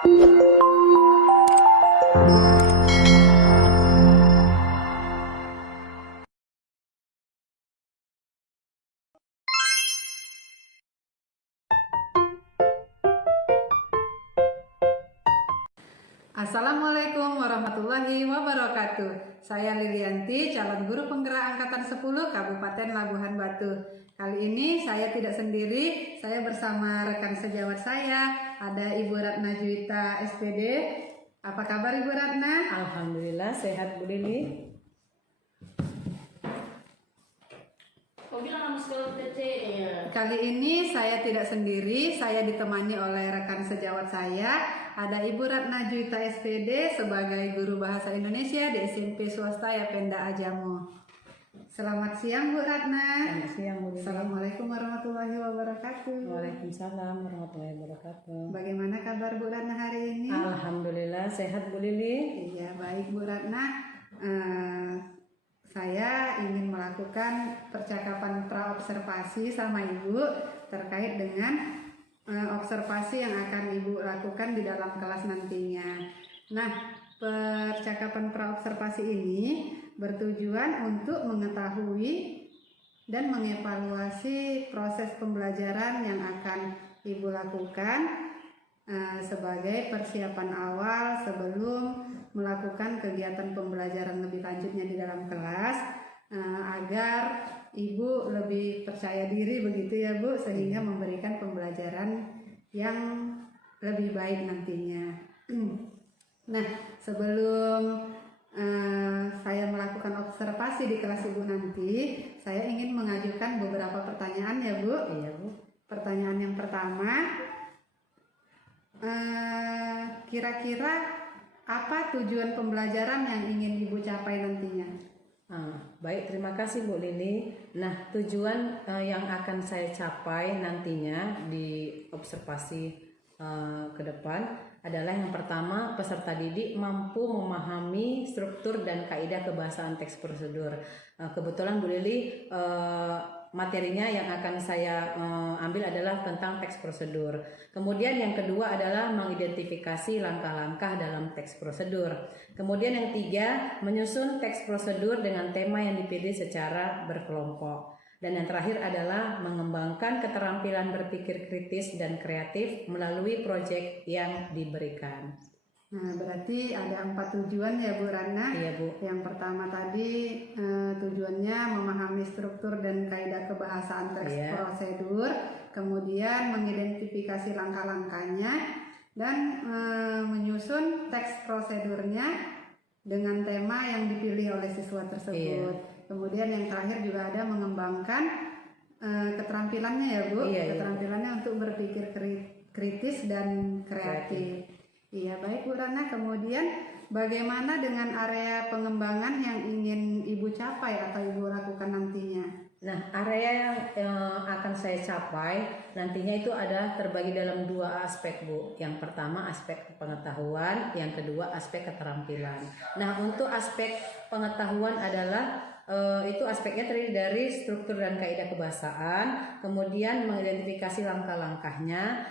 Assalamualaikum warahmatullahi wabarakatuh. Saya Lilianti, calon guru penggerak angkatan 10 Kabupaten Labuhan Batu. Kali ini saya tidak sendiri, saya bersama rekan sejawat saya, ada Ibu Ratna Juwita SPD. Apa kabar Ibu Ratna? Alhamdulillah sehat Bu Lili. Kali ini saya tidak sendiri, saya ditemani oleh rekan sejawat saya. Ada Ibu Ratna Juwita SPD sebagai guru bahasa Indonesia di SMP swasta Yapenda Ajamo. Selamat siang Bu Ratna. Selamat siang Bu Lili. Assalamualaikum warahmatullahi wabarakatuh. Waalaikumsalam warahmatullahi wabarakatuh. Bagaimana kabar Bu Ratna hari ini? Alhamdulillah sehat Bu Lili. Iya baik Bu Ratna. Saya ingin melakukan percakapan praobservasi sama Ibu terkait dengan observasi yang akan Ibu lakukan di dalam kelas nantinya. Nah, percakapan praobservasi ini bertujuan untuk mengetahui dan mengevaluasi proses pembelajaran yang akan Ibu lakukan sebagai persiapan awal sebelum melakukan kegiatan pembelajaran lebih lanjutnya di dalam kelas, agar Ibu lebih percaya diri begitu ya Bu, sehingga memberikan pembelajaran yang lebih baik nantinya. Nah, sebelum saya melakukan observasi di kelas Ibu nanti, saya ingin mengajukan beberapa pertanyaan ya Bu. Iya Bu. Pertanyaan yang pertama, kira-kira apa tujuan pembelajaran yang ingin Ibu capai nantinya? Baik, terima kasih Bu Lili. Nah, tujuan yang akan saya capai nantinya di observasi ke depan adalah yang pertama, peserta didik mampu memahami struktur dan kaidah kebahasaan teks prosedur. Kebetulan Bu Lili, materinya yang akan saya ambil adalah tentang teks prosedur. Kemudian yang kedua adalah mengidentifikasi langkah-langkah dalam teks prosedur. Kemudian yang tiga, menyusun teks prosedur dengan tema yang dipilih secara berkelompok. Dan yang terakhir adalah mengembangkan keterampilan berpikir kritis dan kreatif melalui proyek yang diberikan. Nah, berarti ada 4 tujuan ya Bu Ratna. Iya Bu. Yang pertama tadi tujuannya memahami struktur dan kaidah kebahasaan teks prosedur, kemudian mengidentifikasi langkah-langkahnya dan menyusun teks prosedurnya dengan tema yang dipilih oleh siswa tersebut. Iya. Kemudian yang terakhir juga ada mengembangkan keterampilannya ya Bu, keterampilannya untuk berpikir kritis dan kreatif. Iya baik Bu Ratna. Kemudian bagaimana dengan area pengembangan yang ingin Ibu capai atau Ibu lakukan nantinya? Nah, area yang akan saya capai nantinya itu ada terbagi dalam 2 aspek Bu. Yang pertama aspek pengetahuan, yang kedua aspek keterampilan. Nah, untuk aspek pengetahuan adalah itu aspeknya terdiri dari struktur dan kaidah kebahasaan, kemudian mengidentifikasi langkah-langkahnya,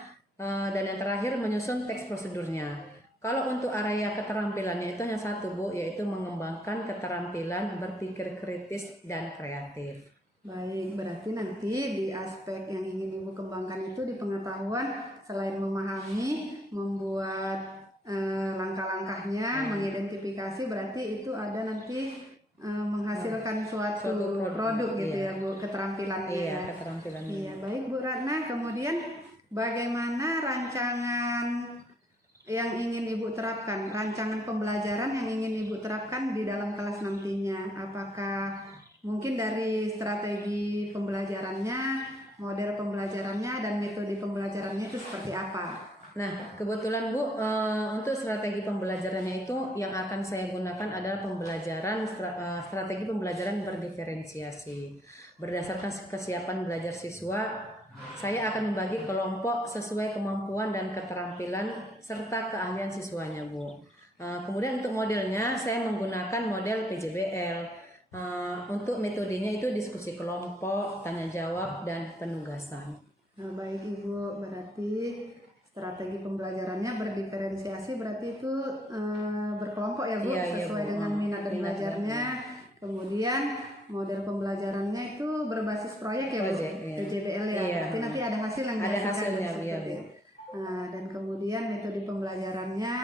dan yang terakhir menyusun teks prosedurnya. Kalau untuk area keterampilannya itu hanya satu Bu, yaitu mengembangkan keterampilan berpikir kritis dan kreatif. Baik, berarti nanti di aspek yang ingin Ibu kembangkan itu di pengetahuan, selain memahami, membuat langkah-langkahnya, mengidentifikasi, berarti itu ada nanti menghasilkan suatu produk gitu ya Bu, keterampilannya. Iya, keterampilannya. Iya, baik Bu Ratna. Kemudian bagaimana rancangan yang ingin Ibu terapkan, rancangan pembelajaran yang ingin Ibu terapkan di dalam kelas nantinya? Apakah mungkin dari strategi pembelajarannya, model pembelajarannya, dan metode pembelajarannya itu seperti apa? Nah, kebetulan Bu, untuk strategi pembelajarannya itu yang akan saya gunakan adalah strategi pembelajaran berdiferensiasi. Berdasarkan kesiapan belajar siswa, saya akan membagi kelompok sesuai kemampuan dan keterampilan serta keahlian siswanya Bu. Kemudian untuk modelnya saya menggunakan model PJBL. Untuk metodenya itu diskusi kelompok, tanya jawab, dan penugasan. Nah, baik Ibu, berarti Strategi pembelajarannya berdiferensiasi berarti itu berkelompok ya Bu, Iya, sesuai Bu. dengan minat dan Minat belajarnya. Kemudian model pembelajarannya itu berbasis proyek ya Bu, Proyek, iya. PJBL ya. Iya. Berarti nanti ada hasil yang Ada dihasilkan hasilnya, tersebut iya, ya. Bu. Dan kemudian metode pembelajarannya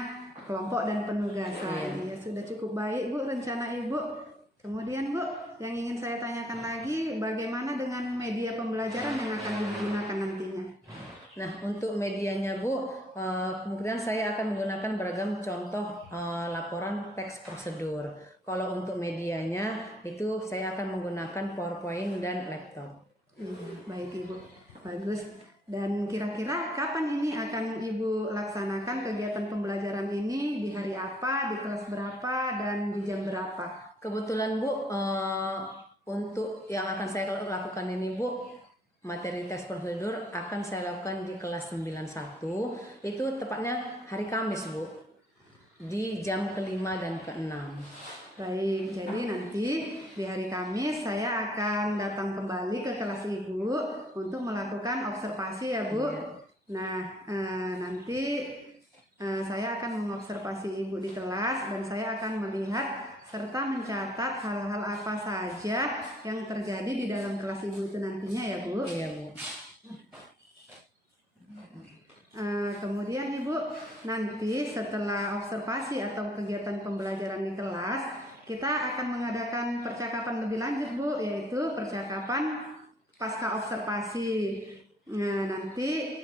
kelompok dan penugasan. Iya. Ya sudah cukup baik Bu rencana Ibu. Kemudian Bu, yang ingin saya tanyakan lagi, bagaimana dengan media pembelajaran yang akan digunakan nantinya? Nah, untuk medianya Bu, kemungkinan saya akan menggunakan beragam contoh laporan teks prosedur. Kalau untuk medianya itu saya akan menggunakan PowerPoint dan laptop. Baik Ibu, bagus. Dan kira-kira kapan ini akan Ibu laksanakan kegiatan pembelajaran ini, di hari apa, di kelas berapa, dan di jam berapa? Kebetulan Bu, untuk yang akan saya lakukan ini Bu, materi tes prosedur akan saya lakukan di kelas 91, itu tepatnya hari Kamis Bu, di jam ke-5 dan ke-6. Baik, jadi nanti di hari Kamis saya akan datang kembali ke kelas Ibu untuk melakukan observasi ya Bu. Nah, nanti saya akan mengobservasi Ibu di kelas dan saya akan melihat serta mencatat hal-hal apa saja yang terjadi di dalam kelas Ibu itu nantinya ya Bu. Iya Bu. Kemudian Ibu, nanti setelah observasi atau kegiatan pembelajaran di kelas, kita akan mengadakan percakapan lebih lanjut Bu, yaitu percakapan pasca observasi. Nah, nanti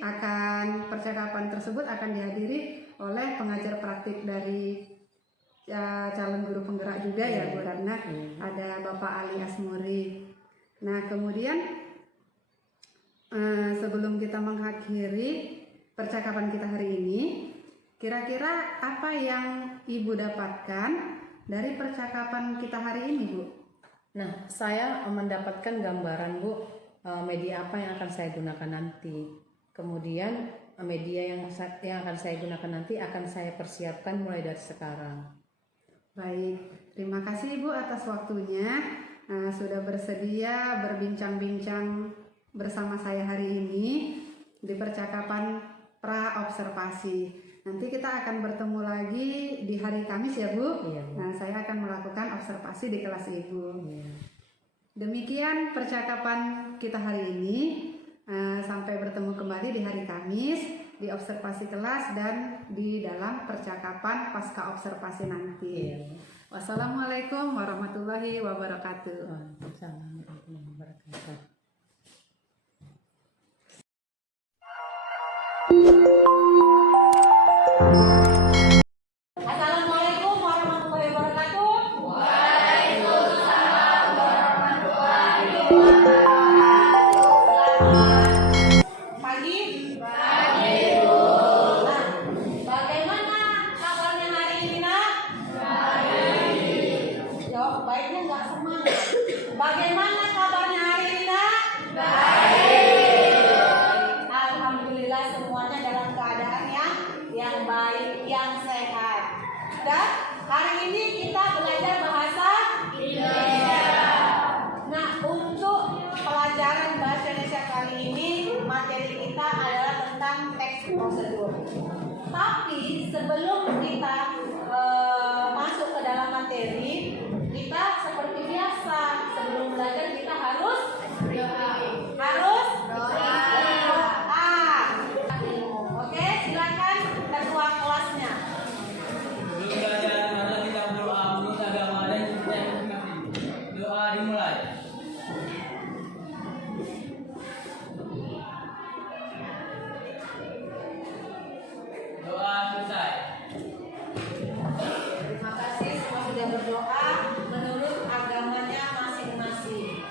percakapan tersebut akan dihadiri oleh pengajar praktik dari calon guru penggerak juga ya Bu Ratna. Ada Bapak Ali Asmuri. Nah, kemudian sebelum kita mengakhiri percakapan kita hari ini, kira-kira apa yang Ibu dapatkan dari percakapan kita hari ini Bu? Nah, saya mendapatkan gambaran Bu, media apa yang akan saya gunakan nanti. Kemudian media yang akan saya gunakan nanti akan saya persiapkan mulai dari sekarang. Baik, terima kasih Ibu atas waktunya. Sudah bersedia berbincang-bincang bersama saya hari ini di percakapan pra-observasi. Nanti kita akan bertemu lagi di hari Kamis ya Bu. Iya, Bu. Nah, saya akan melakukan observasi di kelas Ibu. Iya. Demikian percakapan kita hari ini. Sampai bertemu kembali di hari Kamis di observasi kelas dan di dalam percakapan pasca observasi nanti. Iya. Wassalamualaikum warahmatullahi wabarakatuh. Waalaikumsalam warahmatullahi wabarakatuh. Assalamualaikum warahmatullahi wabarakatuh. Waalaikumsalam warahmatullahi wabarakatuh. Pagi. Bu. Nah, bagaimana kabarnya hari ini Nak? Baik. Jawab baiknya nggak semangat. Bagaimana kabarnya hari ini Nak? Alhamdulillah semuanya dalam keadaan yang baik, yang sehat. Dan hari ini kita belajar bahasa Indonesia. Nah, untuk pelajaran bahasa Indonesia kali ini materi kita adalah tentang teks prosedur. Tapi sebelum kita masuk ke dalam materi, kita seperti biasa sebelum belajar kita harus berdoa. Oke, silakan ketua kelasnya. Sebelum belajar mari kita berdoa menurut agama dan kita masing-masing. Doa dimulai. Doa selesai. Terima kasih semua sudah berdoa menurut agamanya masing-masing.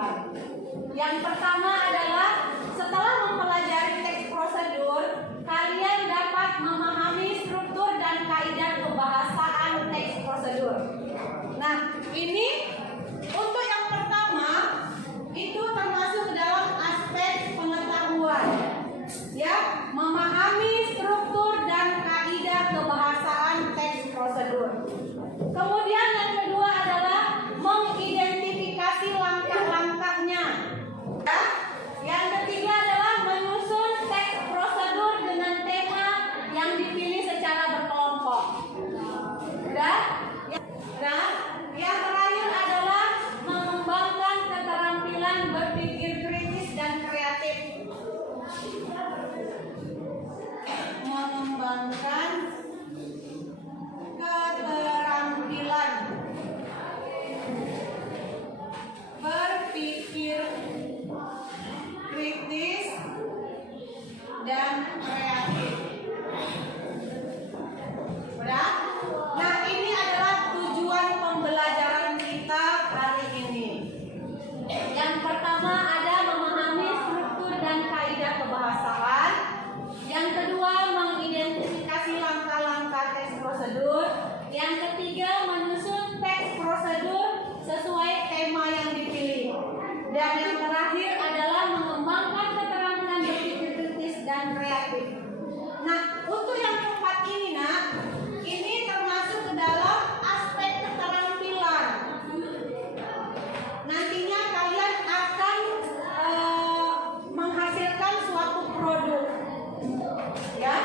keterampilan. Yang pertama adalah setelah mempelajari teks prosedur, kalian dapat memahami struktur dan kaidah kebahasaan teks prosedur. Nah, ini untuk yang pertama itu termasuk dalam aspek pengetahuan. Ya, memahami struktur dan kaidah kebahasaan teks prosedur. Kemudian yang kedua adalah mengidentifikasi langkah-langkahnya. Ya. Yang ketiga adalah menyusun teks prosedur dengan tema yang dipilih secara berkelompok. Udah? Nah, yang terakhir adalah mengembangkan keterampilan berpikir kritis dan kreatif. Mengembangkan keterampilan berpikir kritis dan kreatif. Udah? Nah, ini adalah tujuan pembelajaran kita hari ini. Yang pertama ada memahami struktur dan kaidah kebahasaan. Yang kedua mengidentifikasi langkah-langkah teks prosedur. Yang ketiga menyusun teks prosedur sesuai tema yang dipilih. Dan yang terakhir adalah mengembangkan keterampilan berpikir kritis dan kreatif. Nah, untuk yang keempat ini, nak, ini termasuk ke dalam aspek keterampilan. Nantinya kalian akan menghasilkan suatu produk. Ya,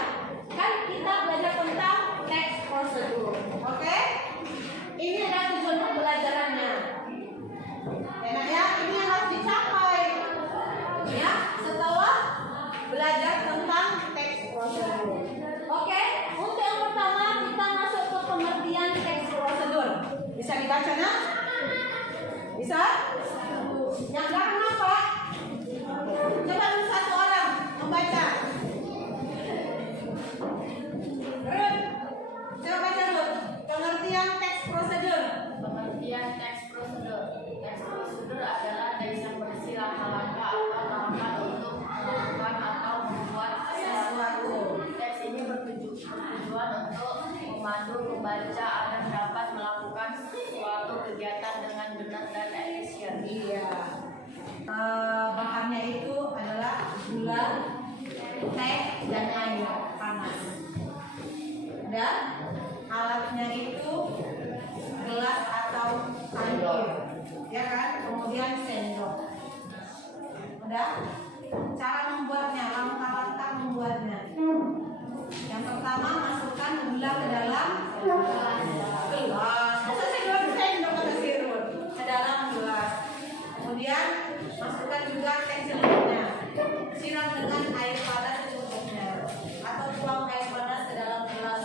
kan kita belajar tentang teks prosedur. Oke? Ini adalah tujuan pembelajarannya. Enak ya, ini yang harus dicapai. Ya, setelah belajar tentang teks prosedur. Oke, untuk yang pertama kita masuk ke pengertian teks prosedur. Bisa dibaca, nak? Bisa? Yang belakang apa? Coba dulu satu orang membaca. Coba baca dulu. Pengertian teks prosedur. Pengertian teks prosedur. Teks prosedur adalah teks yang berisi langkah-langkah atau tahapan untuk melakukan atau membuat sesuatu. Teks ini bertujuan untuk memandu pembaca agar dapat melakukan suatu kegiatan dengan benar dan efisien. Iya. Bahannya itu adalah gula, teh, dan air panas. Dan alatnya itu gelas atau air, ya kan? Kemudian sendok. Udah? Cara membuatnya, langkah-langkah membuatnya. Yang pertama masukkan gula ke dalam gelas. Masa sih dua sendok kata Sirul? Ke dalam gelas. Kemudian masukkan juga teh selanjutnya. Siram dengan air panas secukupnya. Atau tuang air panas ke dalam gelas.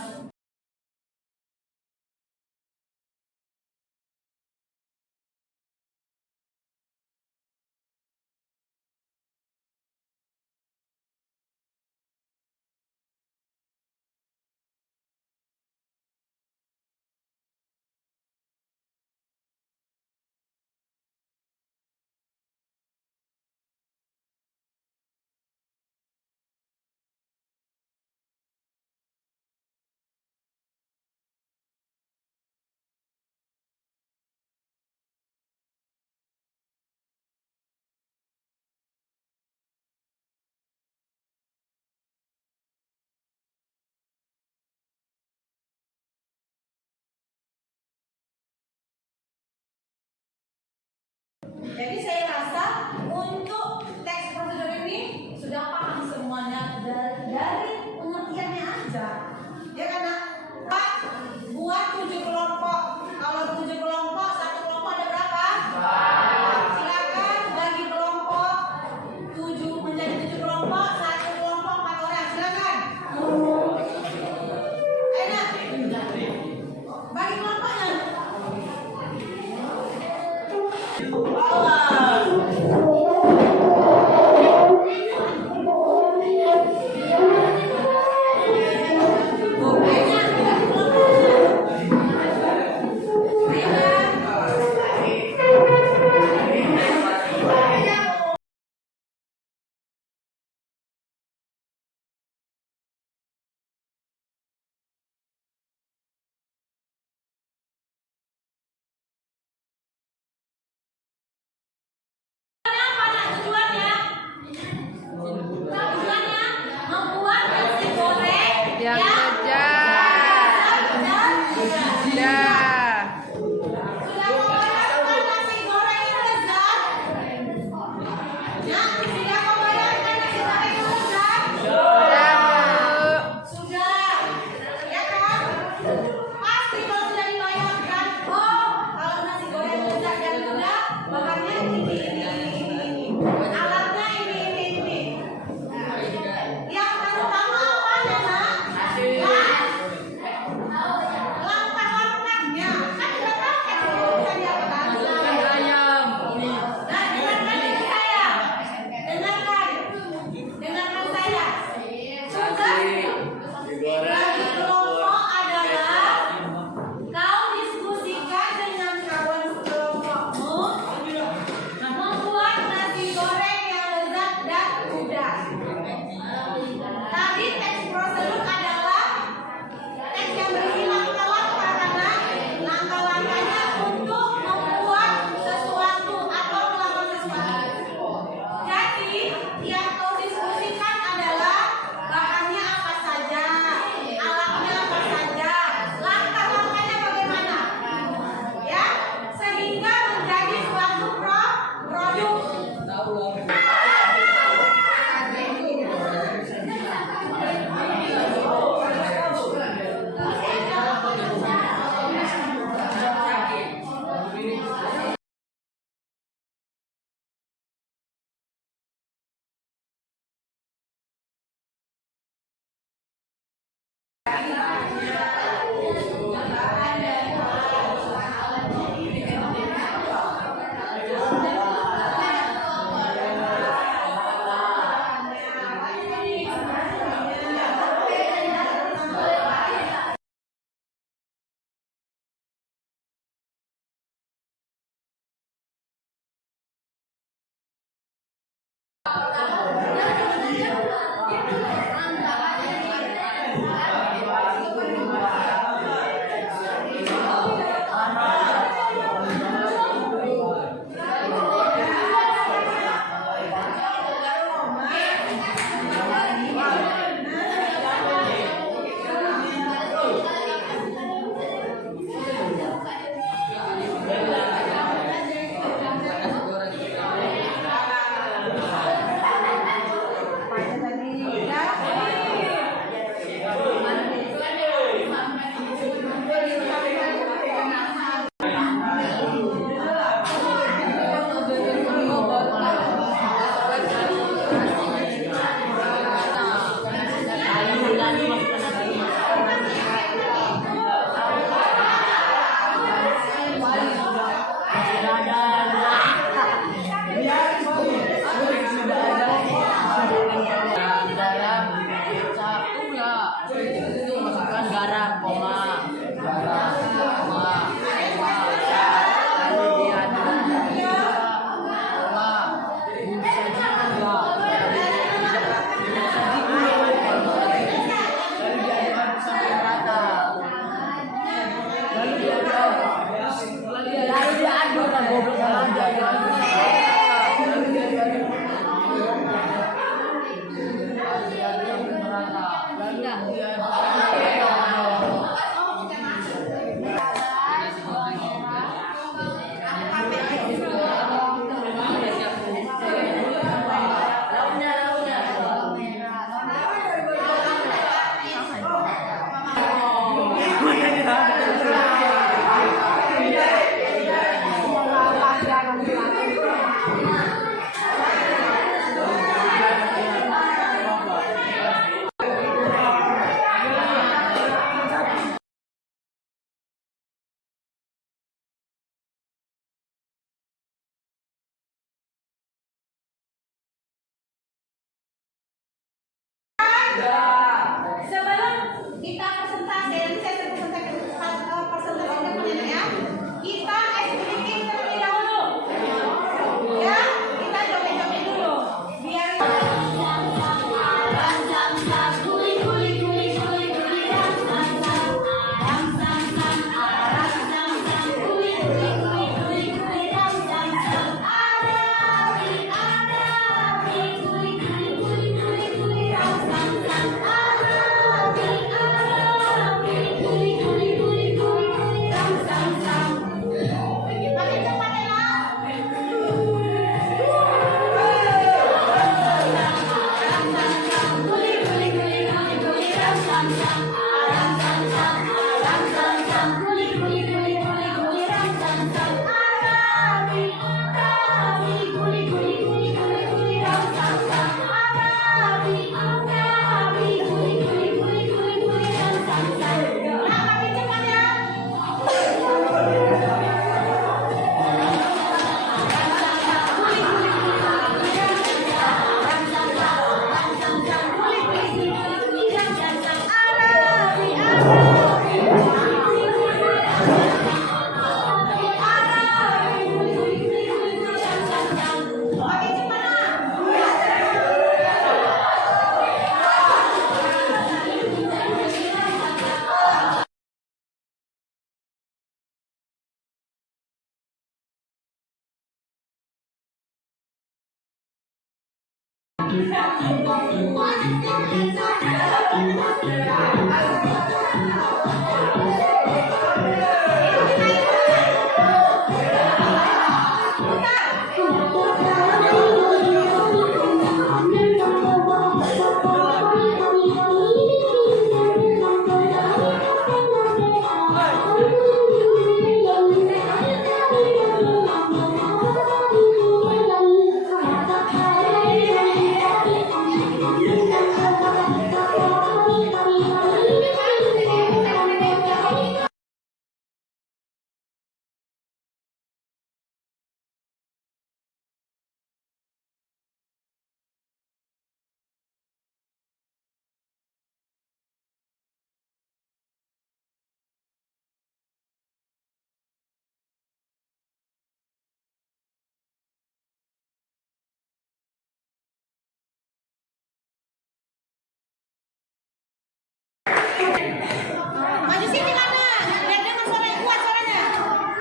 Maju sini Lana, biar dengar suara yang kuat suaranya.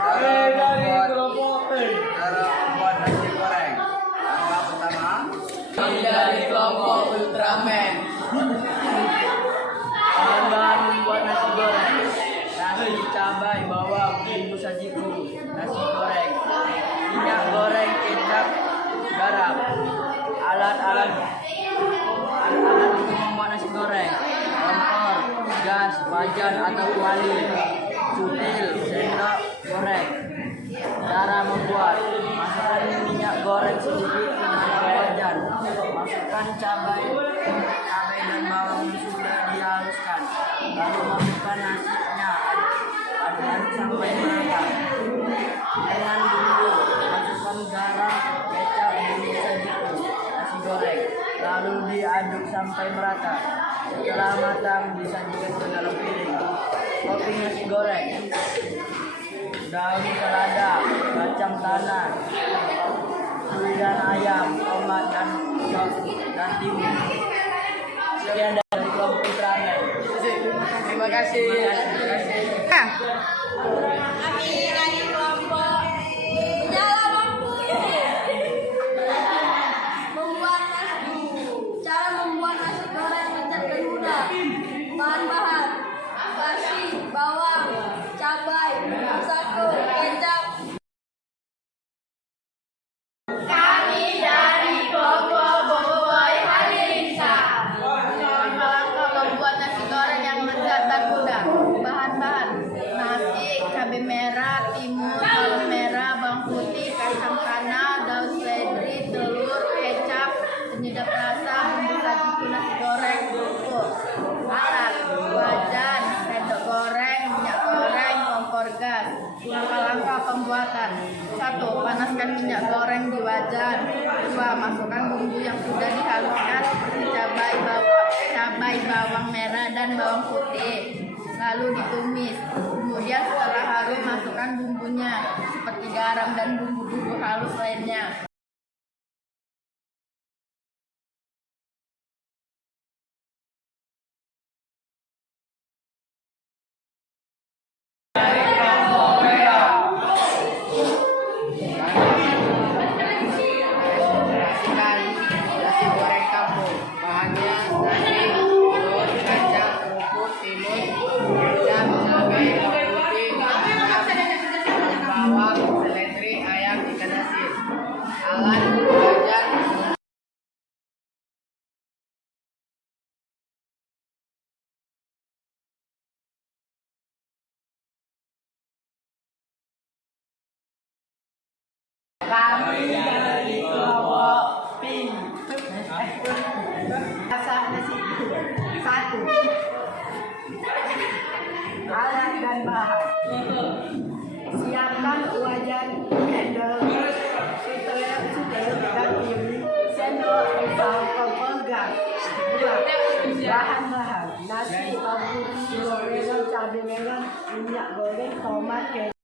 Dari kelompok P. Cara membuat nasi goreng. Langkah pertama, Kami dari kelompok Ultraman. Bahan-bahan membuat nasi goreng: nasi, cabai, bawang, bumbu sajiku, nasi goreng, minyak goreng, kecap, garam. Alat-alat untuk membuat nasi goreng: kompor, gas, wajan atau kuali, cutil, sendok goreng. Cara membuat: masukkan minyak goreng sedikit ke dalam wajan, masukkan cabai dan bawang yang sudah dihaluskan, lalu masukkan nasinya, aduk-aduk sampai merata dengan bumbu, masukkan garam, kecap, bumbu sajiku, nasi goreng, lalu diaduk sampai merata. Setelah matang disajikan ke dalam piring. Topping nasi goreng: daun selada, kacang tanah, durian ayam, tomat dan saus dan timun. Sekian dari kelompok Ultraman. Terima kasih. Kami dari kelompok Nyala Lampu. Cara membuat nasi goreng cepat dan mudah. Bahan-bahan: nasi, bawang, cabai, sagu, kecap. Kami dari kelompok Boboiboy Hadirinsa. Langkah membuat nasi goreng yang lezat dan mudah. Bahan-bahan: nasi, cabai merah, timun, bawang merah, bawang putih, kacang tanah, daun seledri, telur, kecap, penyedap rasa, bumbu sajiku nasi goreng, kerupuk. Alat: wajan, sendok goreng, minyak goreng, kompor gas. Langkah-langkah pembuatan: 1. Panaskan minyak goreng di wajan. 2. Masukkan bumbu yang sudah dihaluskan seperti cabai, bawang merah, dan bawang putih. Lalu ditumis. Kemudian setelah harum, masukkan bumbunya seperti garam dan bumbu-bumbu halus lainnya. Nasi goreng kampung. Bahannya nasi, telur, kacang, kerupuk, timun, kecap, cabai, bawang putih, garam, bawang, seledri, ayam, ikan asin. Alat: wajan, Kami dari kelompok Pink. Masak nasi 1. Alat dan bahan: siapkan wajan, cendol, sutel dan piring, sendok, pisau, kompor gas. 2. Bahan-bahan: nasi, bawang putih, gorengan, cabai merah, minyak goreng, tomat, kecap.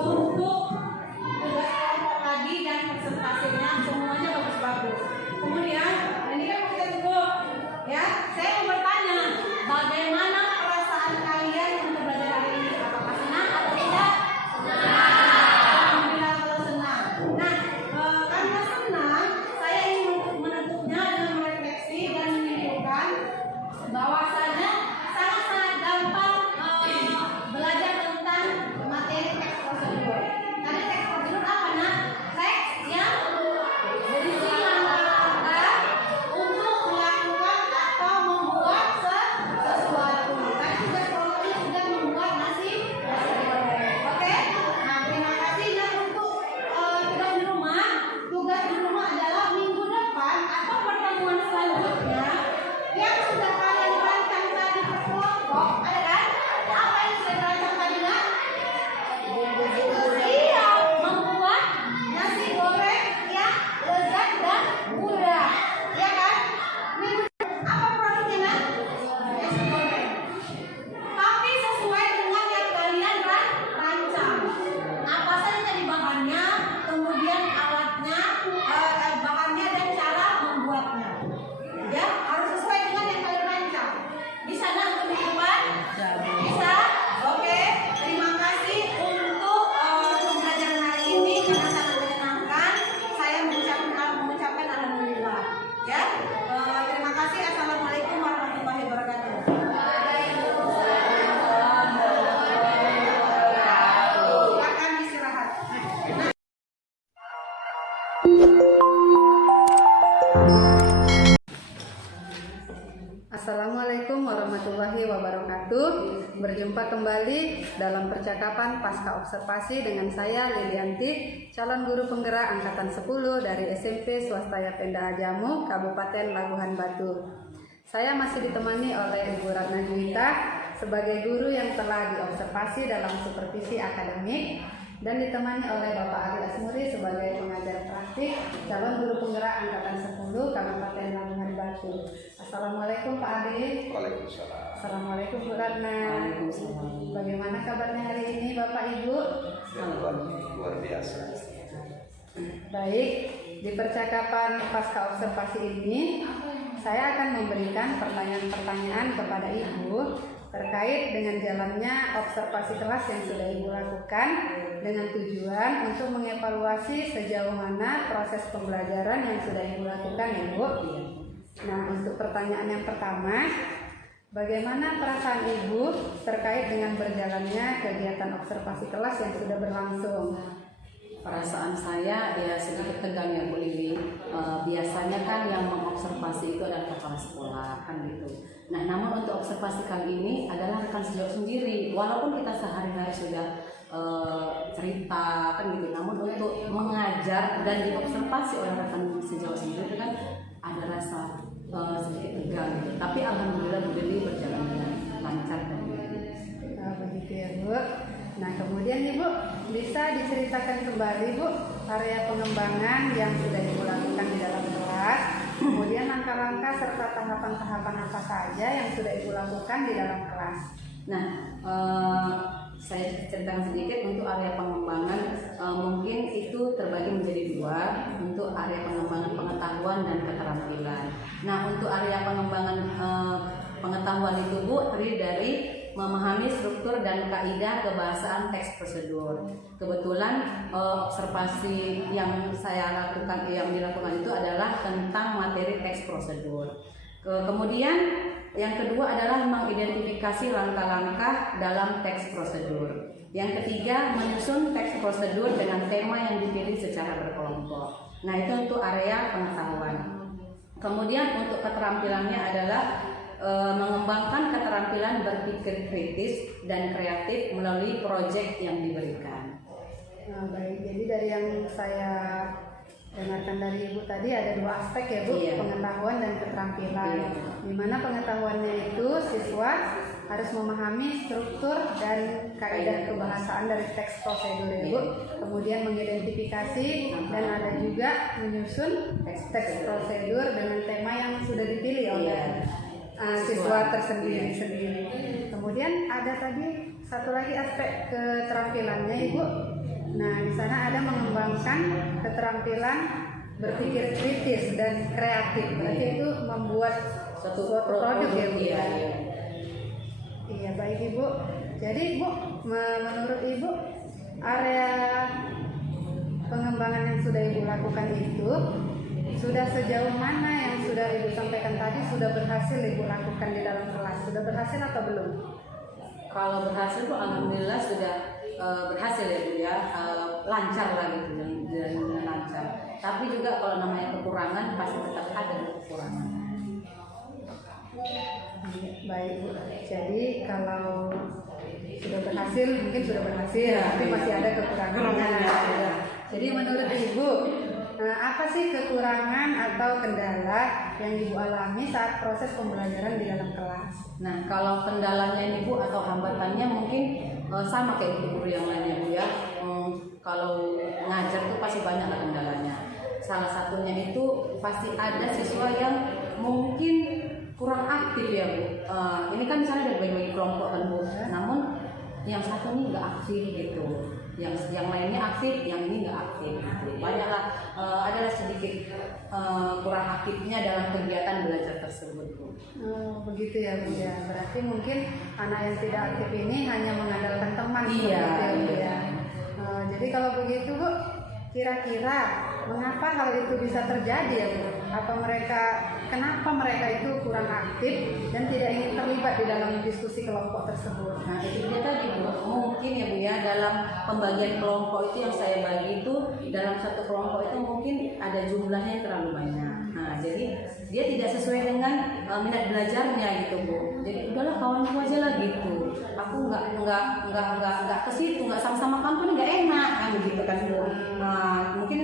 untuk tugas kelompok tadi dan presentasinya semuanya bagus-bagus. Kemudian ini kan kita tunggu ya. Saya mau bertanya, bagaimana perasaan kalian untuk belajar hari ini? Apakah senang atau tidak? Alhamdulillah kalau senang. Nah, karena senang, saya ingin menutupnya dengan merefleksi dan menyimpulkan bahwasanya sangat-sangat gampang belajar tentang materi teks prosedur. Karena teks prosedur apa nak? Teks yang berisi langkah-langkah untuk melakukan atau membuat sesuatu. Karena tugas kelompok ini sudah membuat nasi goreng. Oke? Nah, terima kasih. Dan untuk tugas di rumah adalah minggu depan atau pertemuan selanjutnya yang sudah kalian rancang tadi per kelompok, ada kan? Apa yang sudah dirancang tadi nak? Iya, membuat nasi goreng yang lezat dan mudah, ya kan? Apa produknya nak? Nasi goreng. Tapi sesuai dengan yang kalian rancang. Apa saja tadi bahannya, kemudian alatnya, bahannya dan cara membuatnya. Ya, harus sesuai dengan yang kalian rancang. Bisa nggak untuk minggu depan? Bisa? Oke. Terima kasih untuk pembelajaran hari ini karena sangat menyenangkan. Saya mengucapkan alhamdulillah. Ya. Terima kasih. Assalamualaikum warahmatullahi wabarakatuh. Silakan istirahat. Assalamualaikum warahmatullahi wabarakatuh. Berjumpa kembali dalam percakapan pasca observasi dengan saya Lilianti, calon guru penggerak angkatan 10 dari SMP Swastaya Penda Ajamu, Kabupaten Labuhan Batu. Saya masih ditemani oleh Ibu Ratna Juwita sebagai guru yang telah diobservasi dalam supervisi akademik dan ditemani oleh Bapak Ali Asmuri sebagai pengajar praktik calon guru penggerak angkatan 10 Kabupaten Labuhan Batu. Assalamualaikum Pak Ali. Waalaikumsalam. Assalamualaikum Bu Ratna. Bagaimana kabarnya hari ini Bapak Ibu? Luar biasa. Baik, di percakapan pasca observasi ini saya akan memberikan pertanyaan-pertanyaan kepada Ibu terkait dengan jalannya observasi kelas yang sudah Ibu lakukan dengan tujuan untuk mengevaluasi sejauh mana proses pembelajaran yang sudah Ibu lakukan, Ibu. Nah, untuk pertanyaan yang pertama, bagaimana perasaan Ibu terkait dengan berjalannya kegiatan observasi kelas yang sudah berlangsung? Perasaan saya ya sedikit tegang ya Bu Lili. Biasanya kan yang mengobservasi itu adalah kepala sekolah kan gitu. Nah, namun untuk observasi kali ini adalah rekan sejauh sendiri. Walaupun kita sehari-hari sudah cerita kan gitu, namun untuk mengajar dan diobservasi oleh rekan sejauh sendiri kan ada rasa sedikit tegang gitu. Tapi alhamdulillah Bu Lili berjalan dengan lancar dan Begitu ya Bu. Nah, kemudian Ibu bisa diceritakan kembali Bu area pengembangan yang sudah Ibu lakukan di dalam kelas, kemudian langkah-langkah serta tahapan-tahapan apa saja yang sudah Ibu lakukan di dalam kelas. Nah, saya ceritakan sedikit untuk area pengembangan. Mungkin itu terbagi menjadi dua, untuk area pengembangan pengetahuan dan keterampilan. Nah, untuk area pengembangan pengetahuan itu Bu terdiri dari memahami struktur dan kaidah kebahasaan teks prosedur. Kebetulan observasi yang saya lakukan, yang dilakukan itu adalah tentang materi teks prosedur. Kemudian yang kedua adalah mengidentifikasi langkah-langkah dalam teks prosedur. Yang ketiga, menyusun teks prosedur dengan tema yang dipilih secara berkelompok. Nah, itu untuk area pengetahuan. Kemudian untuk keterampilannya adalah mengembangkan keterampilan berpikir kritis dan kreatif melalui proyek yang diberikan. Nah, baik, jadi dari yang saya dengarkan dari Ibu tadi ada dua aspek ya Bu, Iya. pengetahuan dan keterampilan. Iya. Di mana pengetahuannya itu siswa harus memahami struktur dan kaidah kebahasaan dari teks prosedur ya Bu. Kemudian mengidentifikasi dan ada juga menyusun teks prosedur dengan tema yang sudah dipilih oleh siswa tersendiri. Kemudian ada tadi satu lagi aspek keterampilannya Ibu, Nah, di sana ada mengembangkan keterampilan berpikir kritis dan kreatif. Berarti itu membuat Suatu produk ya, Bu. iya. Iya, baik Ibu. Jadi Ibu, menurut Ibu area pengembangan yang sudah Ibu lakukan itu sudah sejauh mana yang sudah Ibu sampaikan tadi sudah berhasil Ibu lakukan di dalam kelas? Sudah berhasil atau belum? Kalau berhasil Bu, alhamdulillah sudah berhasil ya Bu ya, lancar lah gitu, dengan lancar. Tapi juga kalau namanya kekurangan pasti tetap ada kekurangan. Baik Bu. Jadi kalau sudah berhasil mungkin sudah berhasil, tapi masih ada kekurangannya. Jadi menurut Ibu, apa sih kekurangan atau kendala yang Ibu alami saat proses pembelajaran di dalam kelas? Nah, kalau kendalanya ini Bu atau hambatannya mungkin sama kayak guru yang lainnya Bu ya. Kalau ngajar tuh pasti banyak lah kendalanya. Salah satunya itu pasti ada siswa yang mungkin kurang aktif ya Bu. Ini kan misalnya ada bagi-bagi kelompok kan Bu. Namun yang satu ini nggak aktif gitu. Yang lainnya aktif, yang ini nggak aktif. Gitu. Banyaklah adalah sedikit kurang aktifnya dalam kegiatan belajar tersebut Bu. Begitu ya Bu ya. Berarti mungkin anak yang tidak aktif ini hanya mengandalkan teman. Iya. Seperti itu ya Bu ya. Jadi kalau begitu Bu, kira-kira mengapa hal itu bisa terjadi ya Bu? Kenapa mereka itu kurang aktif dan tidak ingin terlibat di dalam diskusi kelompok tersebut? Nah itu dia tadi Bu, mungkin ya Bu ya, dalam pembagian kelompok itu yang saya bagi itu dalam satu kelompok itu mungkin ada jumlahnya yang terlalu banyak. Nah jadi dia tidak sesuai dengan minat belajarnya gitu Bu. Jadi udahlah kawanku aja lah gitu. Aku nggak ke situ, nggak sama-sama kamu nggak enak kan gitu kan Bu. Nah mungkin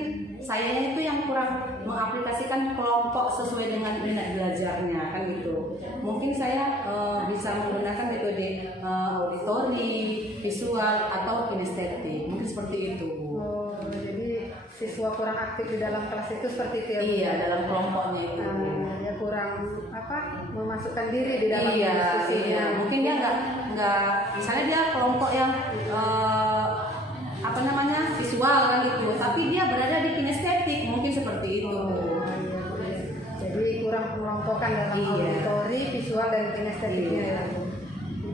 sayanya itu yang kurang mengaplikasikan kelompok sesuai dengan minat belajarnya kan gitu. Mungkin saya bisa menggunakan metode auditori, visual atau kinestetik. Mungkin seperti itu Bu. Jadi siswa kurang aktif di dalam kelas itu seperti itu ya Bu? Iya, dalam kelompoknya itu. Ya kurang memasukkan diri di dalam diskusinya. Iya. Mungkin dia nggak misalnya dia kelompok yang visual kan gitu, tapi dia berada di kinestetik, mungkin seperti itu. Jadi kurang pengelompokan dalam auditori, visual dan kinestetiknya ya Bu.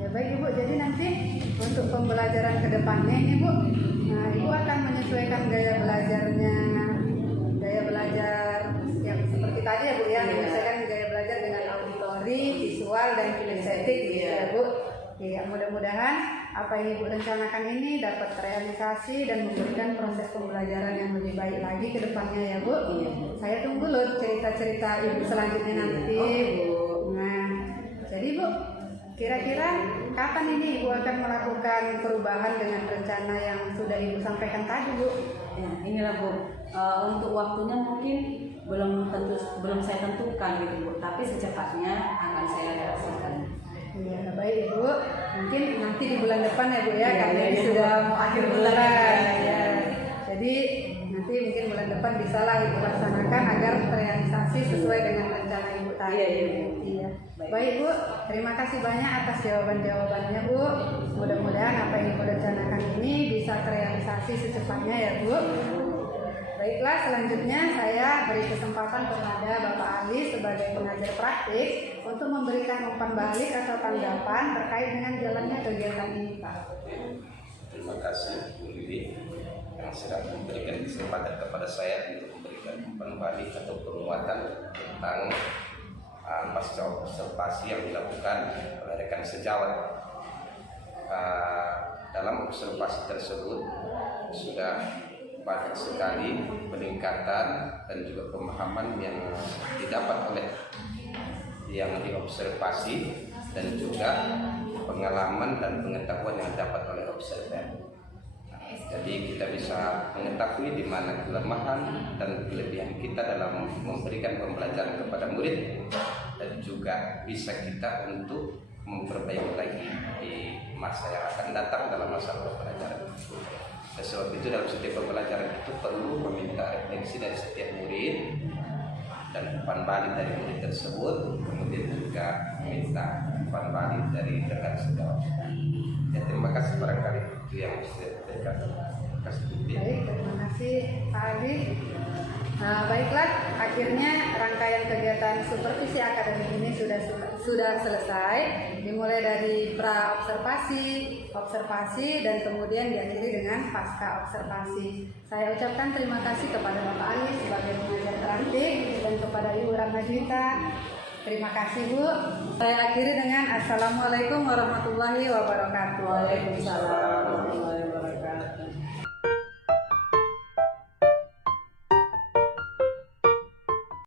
Ya baik Ibu, jadi nanti untuk pembelajaran kedepannya ini Bu, Ibu akan menyesuaikan gaya belajar yang seperti tadi ya Bu ya, menyesuaikan gaya belajar dengan auditori, visual dan kinestetik gitu ya Bu. Ya, mudah-mudahan apa yang Ibu rencanakan ini dapat terrealisasi dan memberikan proses pembelajaran yang lebih baik lagi ke depannya ya Bu. Saya tunggu loh cerita-cerita Ibu selanjutnya nanti. Nah, jadi Bu, kira-kira kapan ini Ibu akan melakukan perubahan dengan rencana yang sudah Ibu sampaikan tadi Bu? Ya, inilah Bu, untuk waktunya mungkin belum saya tentukan gitu Bu, tapi secepatnya akan saya realisasikan. Ya, baik Ibu. Mungkin nanti di bulan depan ya Bu ya, karena ini sudah mau akhir bulan ya. Jadi nanti mungkin bulan depan bisalah Ibu laksanakan agar terrealisasi sesuai dengan rencana Ibu tadi. Iya. Baik Bu, terima kasih banyak atas jawaban-jawabannya Bu. Mudah-mudahan apa yang Ibu rencanakan ini bisa terrealisasi secepatnya ya Bu. Baiklah, selanjutnya saya beri kesempatan kepada Bapak Ali sebagai pengajar praktik untuk memberikan umpan balik atau tanggapan terkait dengan jalannya kegiatan ini Pak. Terima kasih Bu Lili yang sudah memberikan kesempatan kepada saya untuk memberikan umpan balik atau penguatan tentang pasca observasi yang dilakukan oleh rekan sejawat. Dalam observasi tersebut sudah banyak sekali peningkatan dan juga pemahaman yang didapat oleh yang diobservasi dan juga pengalaman dan pengetahuan yang dapat oleh observer. Jadi kita bisa mengetahui di mana kelemahan dan kelebihan kita dalam memberikan pembelajaran kepada murid dan juga bisa kita untuk memperbaiki lagi di masa yang akan datang dalam masa pembelajaran. Dan sebab itu dalam setiap pembelajaran itu perlu meminta refleksi dari setiap murid dan umpan balik dari murid tersebut, kemudian juga meminta umpan balik dari rekan sejawat. Ya, terima kasih barangkali itu yang saya sampaikan. Baik, terima kasih Pak Adi. Baiklah, akhirnya rangkaian kegiatan supervisi akademik ini sudah selesai. Dimulai dari pra observasi, dan kemudian diakhiri dengan pasca observasi. Saya ucapkan terima kasih kepada Bapak Ali sebagai pengajar praktik dan kepada Ibu Rahmadita. Terima kasih Bu. Saya akhiri dengan Assalamualaikum warahmatullahi wabarakatuh. Waalaikumsalam.